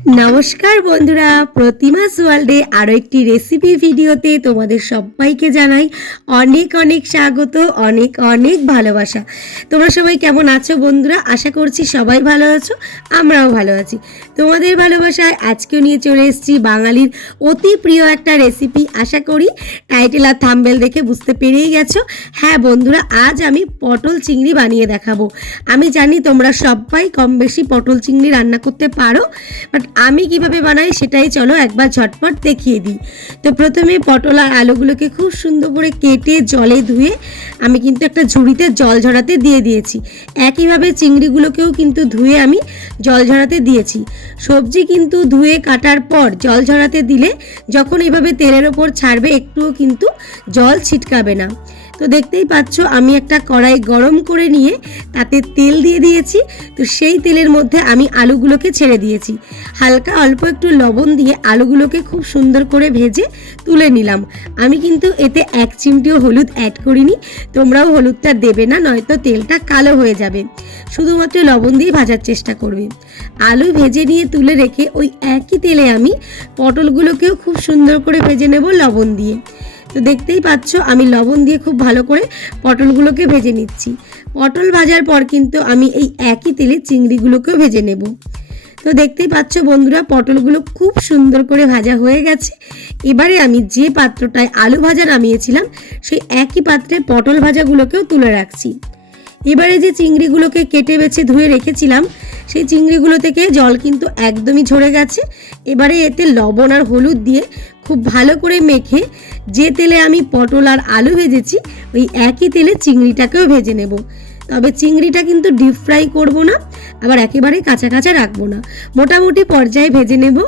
নমস্কার বন্ধুরা, প্রতিমাস ওয়ার্ল্ডে আরও একটি রেসিপি ভিডিওতে তোমাদের সবাইকে জানাই অনেক অনেক স্বাগত, অনেক অনেক ভালোবাসা। তোমরা সবাই কেমন আছো বন্ধুরা? আশা করছি সবাই ভালো আছো, আমরাও ভালো আছি। তোমাদের ভালোবাসায় আজকেও নিয়ে চলে এসেছি বাঙালির অতি প্রিয় একটা রেসিপি। আশা করি টাইটেল আর থাম্বনেল দেখে বুঝতে পেরেই গেছো। হ্যাঁ বন্ধুরা, আজ আমি পটল চিংড়ি বানিয়ে দেখাবো। আমি জানি তোমরা সবাই কম বেশি পটল চিংড়ি রান্না করতে পারো, বাট আমি কিভাবে বানাই সেটাই চলো একবার ঝটপট দেখিয়ে দিই। তো প্রথমে পটল আর আলুগুলোকে খুব সুন্দর করে কেটে জলে ধুয়ে আমি কিন্তু একটা ঝুড়িতে জল ঝরাতে দিয়ে দিয়েছি। একইভাবে চিংড়িগুলোকেও কিন্তু ধুয়ে আমি জল ঝরাতে দিয়েছি। সবজি কিন্তু ধুয়ে কাটার পর জল ঝরাতে দিলে যখন এভাবে তেলের ওপর ছাড়বে একটুও কিন্তু জল ছিটকাবে না। তো দেখতেই পাচ্ছ আমি একটা কড়াই গরম করে নিয়ে তাতে তেল দিয়ে দিয়েছি। তো সেই তেলের মধ্যে আমি আলুগুলোকে ছেড়ে দিয়েছি। হালকা অল্প একটু লবণ দিয়ে আলুগুলোকে খুব সুন্দর করে ভেজে তুলে নিলাম। আমি কিন্তু এতে এক চিমটিও হলুদ অ্যাড করিনি, তোমরাও হলুদটা দেবে না, নয়তো তেলটা কালো হয়ে যাবে। শুধুমাত্র লবণ দিয়ে ভাজার চেষ্টা করবে। আলু ভেজে নিয়ে তুলে রেখে ওই একই তেলে আমি পটলগুলোকেও খুব সুন্দর করে ভেজে নেব লবণ দিয়ে। তো দেখতেই পাচ্ছ আমি লবণ দিয়ে খুব ভালো করে পটলগুলোকে ভেজে নিচ্ছি। পটল ভাজার পর কিন্তু আমি এই একই তেলে চিংড়িগুলোকেও ভেজে নেব। তো দেখতেই পাচ্ছ বন্ধুরা, পটলগুলো খুব সুন্দর করে ভাজা হয়ে গেছে। এবারে আমি যে পাত্রটায় আলু ভাজা নামিয়েছিলাম সেই একই পাত্রে পটল ভাজাগুলোকেও তুলে রাখছি। এবারে যে চিংড়িগুলোকে কেটে বেছে ধুয়ে রেখেছিলাম সেই চিংড়িগুলো থেকে জল কিন্তু একদমই ঝরে গেছে। এবারে এতে লবণ আর হলুদ দিয়ে খুব ভালো করে মেখে যে তেলে আমি পটল আর আলু ভেজেছি ওই একই তেলে চিংড়িটাকেও ভেজে নেব। তবে চিংড়িটা কিন্তু ডিপ ফ্রাই করব না, আবার একেবারে কাঁচা কাঁচা রাখবো না, মোটামুটি পর্যায়ে ভেজে নেব।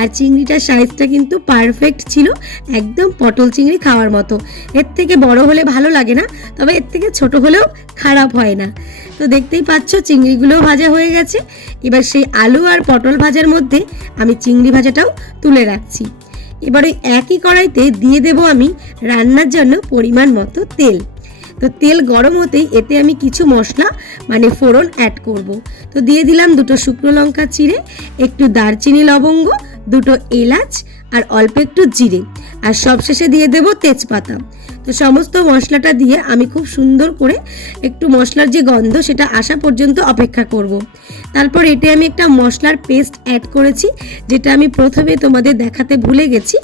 আর চিংড়িটার সাইজটা কিন্তু পারফেক্ট ছিল, একদম পটল চিংড়ি খাওয়ার মতো। এর থেকে বড় হলে ভালো লাগে না, তবে এর থেকে ছোট হলেও খারাপ হয় না। তো দেখতেই পাচ্ছ চিংড়িগুলোও ভাজা হয়ে গেছে। এবার সেই আলু আর পটল ভাজার মধ্যে আমি চিংড়ি ভাজাটাও তুলে রাখছি। এবার ওই একই কড়াইতে দিয়ে দেব আমি রান্নার জন্য পরিমাণ মতো তেল। তো তেল গরম হতেই এতে আমি কিছু মশলা মানে ফোড়ন অ্যাড করব। তো দিয়ে দিলাম দুটো শুকনো লঙ্কা চিড়ে, একটু দারচিনি লবঙ্গ, দুটো এলাচ আর অল্প একটু জিরে, আর সবশেষে দিয়ে দেব তেজপাতা। তো সমস্ত মশলাটা দিয়ে আমি খুব সুন্দর করে একটু মশলার যে গন্ধ সেটা আসা পর্যন্ত অপেক্ষা করব। তারপর এতে আমি একটা মশলার পেস্ট অ্যাড করেছি, যেটা আমি প্রথমে তোমাদের দেখাতে ভুলে গেছি।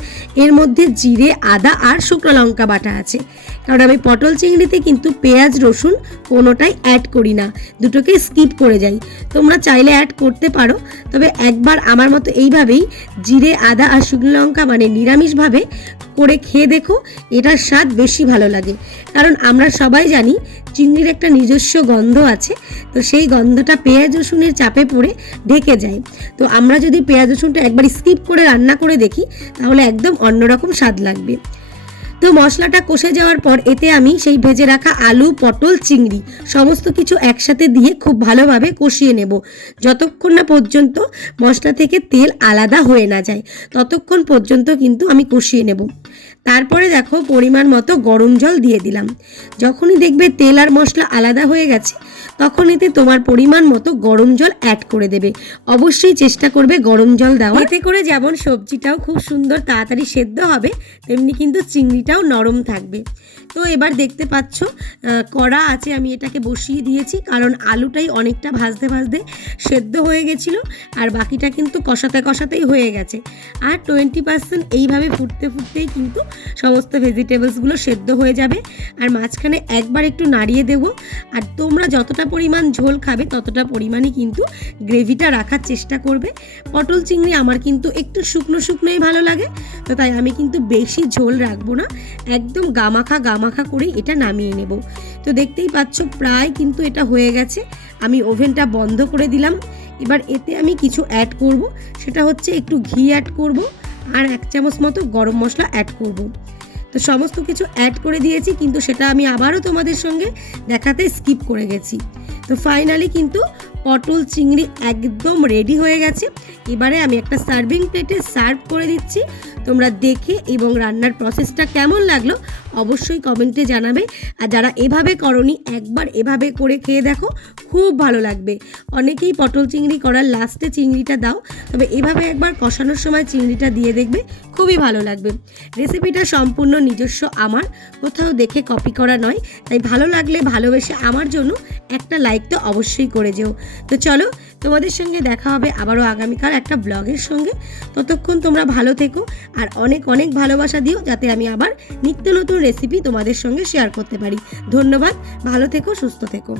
এর মধ্যে জিরে, আদা আর শুকনো লঙ্কা বাটা আছে, কারণ আমি পটল চিংড়িতে কিন্তু পেঁয়াজ রসুন কোনোটাই অ্যাড করি না, দুটোকে স্কিপ করে যাই। তোমরা চাইলে অ্যাড করতে পারো, তবে একবার আমার মতো এইভাবেই জিরে, আদা আর শুকনো লঙ্কা মানে নিরামিষভাবে করে খেয়ে দেখো, এটার স্বাদ বেশি ভালো লাগে। কারণ আমরা সবাই জানি চিংড়ির একটা নিজস্ব গন্ধ আছে, তো সেই গন্ধটা পেঁয়াজ রসুনের চাপে পড়ে ঢেকে যায়। তো আমরা যদি পেঁয়াজ রসুনটা একবার স্কিপ করে রান্না করে দেখি তাহলে একদম অন্যরকম স্বাদ লাগবে। তো মশলাটা কষে যাওয়ার পর এতে আমি সেই ভেজে রাখা আলু, পটল, চিংড়ি সমস্ত কিছু একসাথে দিয়ে খুব ভালোভাবে কষিয়ে নেব, যতক্ষণ না পর্যন্ত মশলা থেকে তেল আলাদা হয়ে না যায় ততক্ষণ পর্যন্ত কিন্তু আমি কষিয়ে নেব। তারপরে দেখো পরিমাণ মতো গরম জল দিয়ে দিলাম। যখনই দেখবে তেল আর মশলা আলাদা হয়ে গেছে তখন এতে তোমার পরিমাণ মতো গরম জল অ্যাড করে দেবে। অবশ্যই চেষ্টা করবে গরম জল দেওয়া, এতে করে যেমন সবজিটাও খুব সুন্দর তাড়াতাড়ি সেদ্ধ হবে, তেমনি কিন্তু চিংড়িটাও নরম থাকবে। তো এবার দেখতে পাচ্ছ কড়া আছে, আমি এটাকে বসিয়ে দিয়েছি, কারণ আলুটাই অনেকটা ভাজতে ভাজতে সেদ্ধ হয়ে গেছিলো, আর বাকিটা কিন্তু কষাতে কষাতেই হয়ে গেছে। আর 20% এইভাবে ফুটতে ফুটতেই কিন্তু সমস্ত ভেজিটেবলসগুলো সেদ্ধ হয়ে যাবে। আর মাঝখানে একবার একটু নাড়িয়ে দেবো। আর তোমরা যতটা পরিমাণ ঝোল খাবে ততটা পরিমাণই কিন্তু গ্রেভিটা রাখার চেষ্টা করবে। পটল চিংড়ি আমার কিন্তু একটু শুকনো শুকনোই ভালো লাগে, তো তাই আমি কিন্তু বেশি ঝোল রাখবো না, একদম গামাখা গামাখা করেই এটা নামিয়ে নেব। তো দেখতেই পাচ্ছ প্রায় কিন্তু এটা হয়ে গেছে। আমি ওভেনটা বন্ধ করে দিলাম। এবার এতে আমি কিছু অ্যাড করব, সেটা হচ্ছে একটু ঘি অ্যাড করব আর 1 চামচ মতো গরম মশলা অ্যাড করব। তো সমস্ত কিছু অ্যাড করে দিয়েছি, কিন্তু সেটা আমি আবারও তোমাদের সঙ্গে দেখাতে স্কিপ করে গেছি। তো ফাইনালি কিন্তু পটল চিংড়ি একদম রেডি হয়ে গেছে। এবারে আমি একটা সার্ভিং প্লেটে সার্ভ করে দিচ্ছি। তোমরা দেখে এবং রান্নার প্রসেসটা কেমন লাগলো অবশ্যই কমেন্টে জানাবে। আর যারা এভাবে করনি একবার এভাবে করে খেয়ে দেখো, খুব ভালো লাগবে। অনেকেই পটল চিংড়ি করার লাস্টে চিংড়িটা দাও, তবে এভাবে একবার কষানোর সময় চিংড়িটা দিয়ে দেখবে, খুবই ভালো লাগবে। রেসিপিটা সম্পূর্ণ নিজস্ব আমার, কোথাও দেখে কপি করা নয়। তাই ভালো লাগলে ভালোবেসে আমার জন্য একটা লাইক তো অবশ্যই করে যেও। তো চলো, তোমাদের সঙ্গে দেখা হবে আবারও আগামীকাল একটা ব্লগের সঙ্গে। ততক্ষণ তোমরা ভালো থেকো আর অনেক অনেক ভালোবাসা দিও, যাতে আমি আবার নিত্য নতুন রেসিপি তোমাদের সঙ্গে শেয়ার করতে পারি। ধন্যবাদ, ভালো থেকো, সুস্থ থেকো।